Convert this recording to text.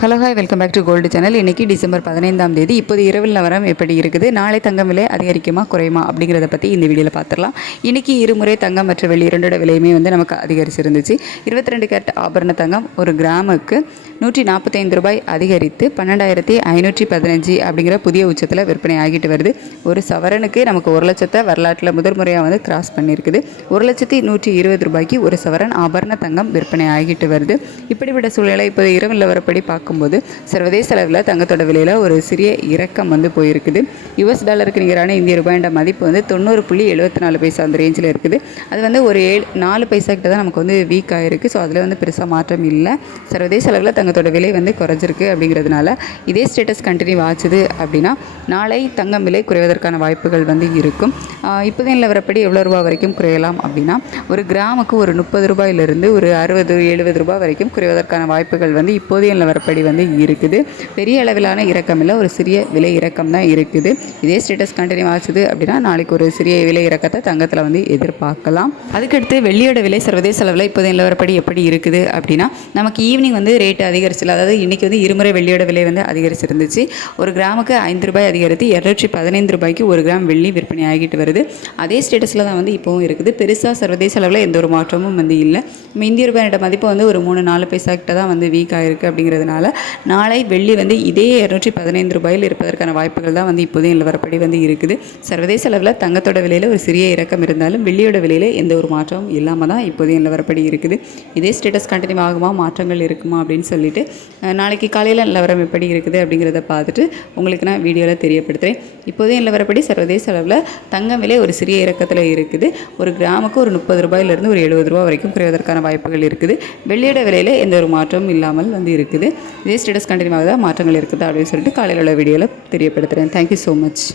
Hello hi, welcome back to gold channel. இன்றைக்கி December 15ஆம் தேதி. இப்போது இரவில் நிலவரம் எப்படி இருக்குது, நாளை தங்கம் விலை அதிகரிக்குமா குறையுமா அப்படிங்கிறத பற்றி இந்த வீடியோவில் பார்த்துடலாம். இன்றைக்கி இருமுறை தங்கம் மற்றும் வெள்ளி இரண்டோட விலையுமே நமக்கு அதிகரிச்சிருந்துச்சு. 22 கேரட் ஆபரண தங்கம் ஒரு கிராமுக்கு 145 ரூபாய் அதிகரித்து 12,515 அப்படிங்கிற புதிய உச்சத்தில் விற்பனை ஆகிட்டு வருது. ஒரு சவரனுக்கு நமக்கு 1 லட்சத்தை வரலாற்றில் முதல் முறையாக கிராஸ் பண்ணியிருக்குது. 1,120 ரூபாய்க்கு ஒரு சவரன் ஆபரண தங்கம் விற்பனை ஆகிட்டு வருது. இப்படிப்பட்ட சூழ்நிலை இப்போ இரவு நிலவரப்படி பார்க்கும்போது சர்வதேச அளவில் தங்கத்தோட விலையில் ஒரு சிறிய இறக்கம் போயிருக்குது. US டாலருக்கு நிகரான இந்திய ரூபாயோட மதிப்பு 90.74 பைசா அந்த ரேஞ்சில் இருக்குது. அது ஒரு 4 பைசா கிட்ட தான் நமக்கு வீக் ஆகிருக்கு. ஸோ அதில் பெருசாக மாற்றம் இல்லை. சர்வதேச அளவில் தங்கத்தோட விலை குறைஞ்சிருக்கு. அப்படிங்கிறதுனால இதே ஸ்டேட்டஸ் கண்டினியூ ஆச்சுது அப்படின்னா நாளை தங்கம் விலை குறைவதற்கான வாய்ப்புகள் இருக்கும். இப்போதைய நிலவரப்படி எவ்வளோ ரூபா வரைக்கும் குறையலாம் அப்படின்னா ஒரு கிராமுக்கு ஒரு 30 ரூபாயிலிருந்து ஒரு 60-70 ரூபாய் வரைக்கும் குறைவதற்கான வாய்ப்புகள் இப்போதைய நிலவரப்படி இருக்குது. பெரிய அளவிலான இறக்கம் இல்லை, ஒரு சிறிய விலை இறக்கம் தான் இருக்குது. இதே ஸ்டேட்டஸ் கண்டினியூ ஆச்சுது அப்படின்னா நாளைக்கு ஒரு சிறிய விலை இறக்கத்தை தங்கத்தில் எதிர்பார்க்கலாம். அதுக்கடுத்து வெள்ளியோட விலை சர்வதேச அளவில் இப்போதைய நிலவரப்படி எப்படி இருக்குது அப்படின்னா நமக்கு ஈவினிங் ரேட் அதிகரிச்சில. அதாவது இன்றைக்கி இருமுறை வெள்ளியோட விலை அதிகரிச்சிருந்துச்சு. ஒரு கிராமுக்கு 5 ரூபாய் அதிகரித்து 215 ரூபாய்க்கு ஒரு கிராம் வெள்ளி விற்பனை ஆகிட்டு வருது. அதே ஸ்டேட்டஸில் தான் இப்போவும் இருக்குது. பெருசாக சர்வதேச அளவில் எந்த ஒரு மாற்றமும் இல்லை. நம்ம இந்திய ரூபாயோட மதிப்பு ஒரு 3-4 பைசா கிட்ட தான் வீக் ஆகிருக்கு. அப்படிங்கிறதுனால நாளை வெள்ளி இதே 215 ரூபாயில் இருப்பதற்கான வாய்ப்புகள் தான் இப்போதைய நிலவரப்படி இருக்குது. சர்வதேச அளவில் தங்கத்தோட விலையில் ஒரு சிறிய இறக்கம் இருந்தாலும் வெள்ளியோட விலையில் எந்த ஒரு மாற்றமும் இல்லாமல் தான் இப்போதைய நிலவரப்படி இருக்குது. இதே ஸ்டேட்டஸ் கண்டினியூ ஆகுமா, மாற்றங்கள் இருக்குமா அப்படின்னு சொல்லிட்டு நாளைக்கு காலையில் நிலவரம் எப்படி இருக்குது அப்படிங்கிறத பார்த்துட்டு உங்களுக்கு நான் வீடியோவில் தெரியப்படுத்துகிறேன். இப்போதைய நிலவரப்படி சர்வதேச அளவில் தங்கம் விலை ஒரு சிறிய இறக்கத்தில் இருக்குது. ஒரு கிராமுக்கு ஒரு 30 ரூபாயிலிருந்து ஒரு 70 ரூபாய் வரைக்கும் குறைவதற்கான வாய்ப்புகள் இருக்குது. வெள்ளியோட விலையில் எந்த ஒரு மாற்றமும் இல்லாமல் இருக்குது. இதே ஸ்டேட்டஸ் கண்டினியூ ஆகுதா, மாற்றங்கள் இருக்குதா அப்படின்னு சொல்லிட்டு காலையில் உள்ள வீடியோவில் தெரியப்படுத்துகிறேன். Thank you so much.